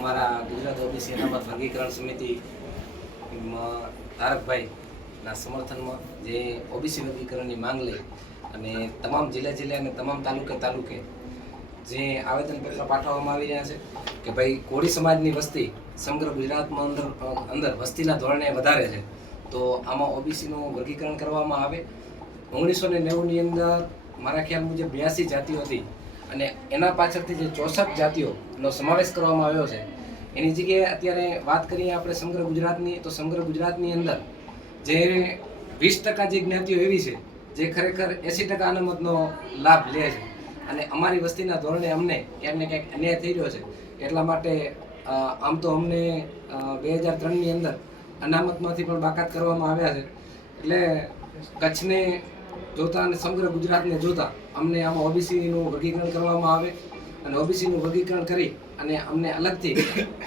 અમારા ગુજરાત ઓબીસી અનામત વર્ગીકરણ સમિતિ તારકભાઈના સમર્થનમાં જે ઓબીસી વર્ગીકરણની માંગ લઈ અને તમામ જિલ્લા જિલ્લા અને તમામ તાલુકે તાલુકે જે આવેદનપત્ર પાઠવવામાં આવી રહ્યા છે કે ભાઈ કોળી સમાજની વસ્તી સમગ્ર ગુજરાતમાં અંદર અંદર વસ્તીના ધોરણે વધારે છે, તો આમાં ઓબીસીનું વર્ગીકરણ કરવામાં આવે. ઓગણીસો ને નેવુંની અંદર મારા ખ્યાલ મુજબ બ્યાસી જાતિઓ હતી. અને એના પાછળથી જે ચોસઠ જાતિઓનો સમાવેશ કરવામાં આવ્યો છે, એની જગ્યાએ અત્યારે વાત કરીએ આપણે સમગ્ર ગુજરાતની, તો સમગ્ર ગુજરાતની અંદર જે વીસ ટકા જે જ્ઞાતિઓ એવી છે, જે ખરેખર એંસી ટકા અનામતનો લાભ લે છે. અને અમારી વસ્તીના ધોરણે અમને ક્યાંક ને ક્યાંક અન્યાય થઈ રહ્યો છે, એટલા માટે આમ તો અમને બે હજાર ત્રણની અંદર અનામતમાંથી પણ બાકાત કરવામાં આવ્યા છે. એટલે કચ્છને જોતા અને સમગ્ર ગુજરાતને જોતા અમને આમાં ઓબીસીનું વર્ગીકરણ કરવામાં આવે અને ઓબીસીનું વર્ગીકરણ કરી અને અમને અલગથી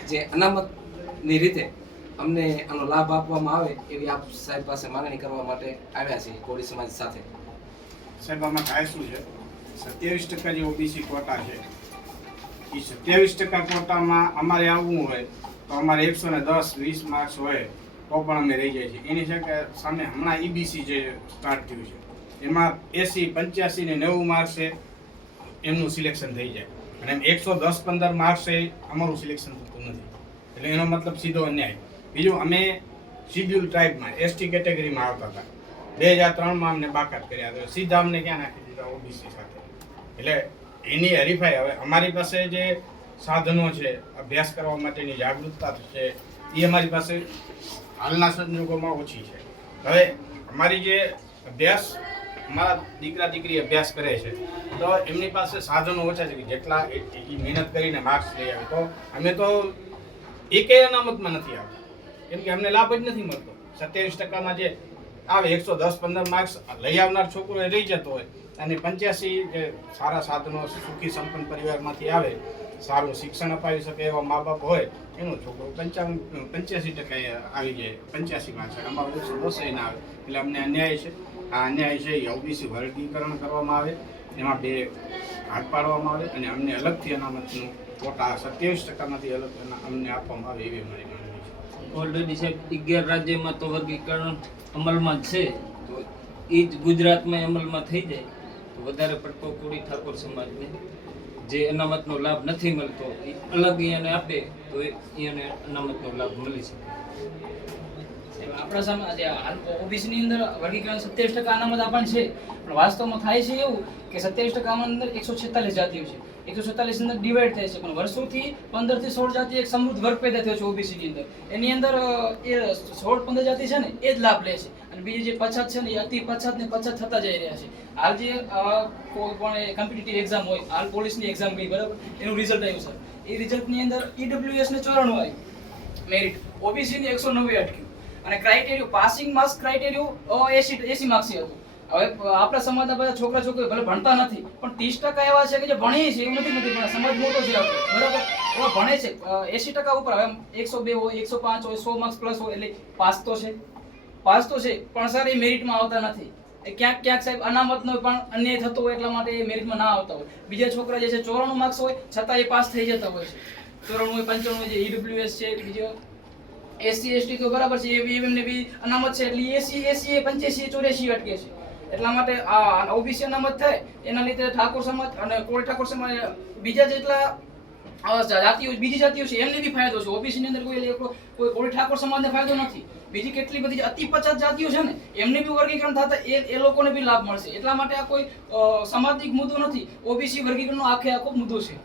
જે અનામતની રીતે અમને આનો લાભ આપવામાં આવે એવી આપ સાહેબ પાસે માંગણી કરવા માટે આવ્યા છીએ કોળી સમાજ સાથે. સાહેબ, આમાં થાય શું છે? સત્યાવીસ ટકા જે ઓબીસી કોટા છે એ સત્યાવીસ ટકા કોટામાં અમારે આવવું હોય તો અમારે એકસો ને દસ, વીસ માર્ક્સ હોય તો પણ અમે રહી જાય છે. એની સામે હમણાં ઈબીસી જે સ્ટાર્ટ થયું છે. એમાં એસી, પંચ્યાસી ને નેવું માર્ક્સે એમનું સિલેક્શન થઈ જાય. અને એકસો દસ, પંદર માર્ક્સે અમારું સિલેક્શન થતું નથી. એટલે એનો મતલબ સીધો અન્યાય. બીજું, અમે શિડ્યુલ ટ્રાઇબમાં એસટી કેટેગરીમાં આવતા હતા. બે હજાર ત્રણમાં અમને બાકાત કર્યા હતા. સીધા અમને ક્યાં નાખી દીધા? ઓબીસી સાથે. એટલે એની હરીફાઈ હવે અમારી પાસે જે સાધનો છે, અભ્યાસ કરવા માટેની જાગૃતતા છે, એ અમારી પાસે હાલના સંજોગોમાં ઓછી છે. હવે અમારી જે અભ્યાસ અમારા દીકરા દીકરી અભ્યાસ કરે છે, તો એમની પાસે સાધનો ઓછા છે કે જેટલા એ મહેનત કરીને માર્ક્સ લઈ આવે. તો અમે તો એકેય અનામતમાં નથી આવતા. કેમ કે અમને લાભ જ નથી મળતો. સત્યાવીસ ટકામાં જે આવે, એકસો દસ, પંદર માર્ક્સ લઈ આવનાર છોકરો એ રહી જતો હોય અને પંચ્યાસી જે સારા સાધનો સુખી સંપન્ન પરિવારમાંથી આવે, સારું શિક્ષણ અપાવી શકે એવા મા બાપ હોય, એનો છોકરો પંચાવન, પંચ્યાસી ટકા આવી જાય. પંચ્યાસી છે. અમારો એકસો દસ ના આવે. એટલે અમને અન્યાય છે. આ અન્યાય છે, એ ઓબીસી વર્ગીકરણ કરવામાં આવે, એમાં બે ભાગ પાડવામાં આવે અને અમને અલગથી અનામતનું કોટા સત્યાવીસ ટકામાંથી અલગ અમને આપવામાં આવે એવી છે. ઓલરેડી સાહેબ, અગિયાર રાજ્યમાં તો વર્ગીકરણ અમલમાં છે, તો એ જ ગુજરાતમાં અમલમાં થઈ જાય. તો વધારે પડતો કોળી ઠાકોર સમાજને જે અનામતનો લાભ નથી મળતો, એ અલગ એને આપે, તો એને અનામતનો લાભ મળી શકે. આપણા સામે જે હાલ OBC ની અંદર વર્ગીકરણ સત્યાવીસ ટકા અનામત આપણને છે. પણ વાસ્તવમાં થાય છે એવું કે સત્યાવીસ ટકામાં અંદર એકસો છેતાલીસ જાતિઓ છે. એકસો છેતાલીસ અંદર ડિવાઈડ થાય છે, પણ વર્ષોથી પંદરથી સોળ જાતિ એક સમૃદ્ધ વર્ગ પેદા થયો છે ઓબીસીની અંદર. એની અંદર એ સોળ પંદર જાતિ છે ને, એ જ લાભ લે છે. અને બીજી જે પછાત છે ને, એ અતિ પછાત ને પછાત થતા જઈ રહ્યા છે. હાલ જે કોઈ પણ કોમ્પિટિટિવ એક્ઝામ હોય, હાલ પોલીસની એક્ઝામ ગઈ, બરાબર? એનું રિઝલ્ટ આવ્યું સર એ રિઝલ્ટની અંદર ઈડબ્લ્યુએસ ને ચોરાણું આવ્યું. મેરિટ ઓબીસીની એકસો નવ્વે અટક્યું અને ક્રાઇટેરિયો પાસિંગ માર્ક્સ ક્રાઇટેરિયો એસી એસી માર્ક્સી હતું હવે આપણા સમાજના બધા છોકરા છોકરીઓ ભલે ભણતા નથી, પણ ત્રીસ ટકા એવા છે કે જે ભણીએ છે એવું નથી નથી પણ સમાજ મોટો છે બરાબર? એવા ભણે છે. એસી ટકા ઉપર, હવે એકસો બે હોય, એકસો પાંચ હોય, સો માર્ક્સ પ્લસ હોય, એટલે પાસ તો છે. પાસ તો છે, પણ સર, એ મેરિટમાં આવતા નથી. ક્યાંક ક્યાંક સાહેબ અનામતનો પણ અન્યાય થતો હોય, એટલા માટે એ મેરિટમાં ના આવતા હોય. બીજા છોકરા જે છે, ચોરાણું માર્ક્સ હોય, છતાં એ પાસ થઈ જતા હોય છે. ચોરાણું પંચાણું જે ઈડબ્લ્યુએસ છે, બીજો એસસી, એસટી તો બરાબર છે, એ બી એમને બી અનામત છે, એટલે એસી એસી પંચ્યાસી, ચોર્યાસી અટકે છે. એટલા માટે આ ઓબીસી અનામત થાય, એના લીધે ઠાકોર સમાજ અને કોળી ઠાકોર સમાજ બીજા જેટલા જાતિઓ, બીજી જાતિઓ છે, એમને બી ફાયદો છે. ઓબીસી ની અંદર કોઈ કોઈ કોળી ઠાકોર સમાજને ફાયદો નથી. બીજી કેટલી બધી અતિ પચાસ જાતિઓ છે ને, એમને બી વર્ગીકરણ થતા એ એ લોકોને બી લાભ મળશે. એટલા માટે આ કોઈ સામાજિક મુદ્દો નથી. ઓબીસી વર્ગીકરણનો આખે આખો મુદ્દો છે.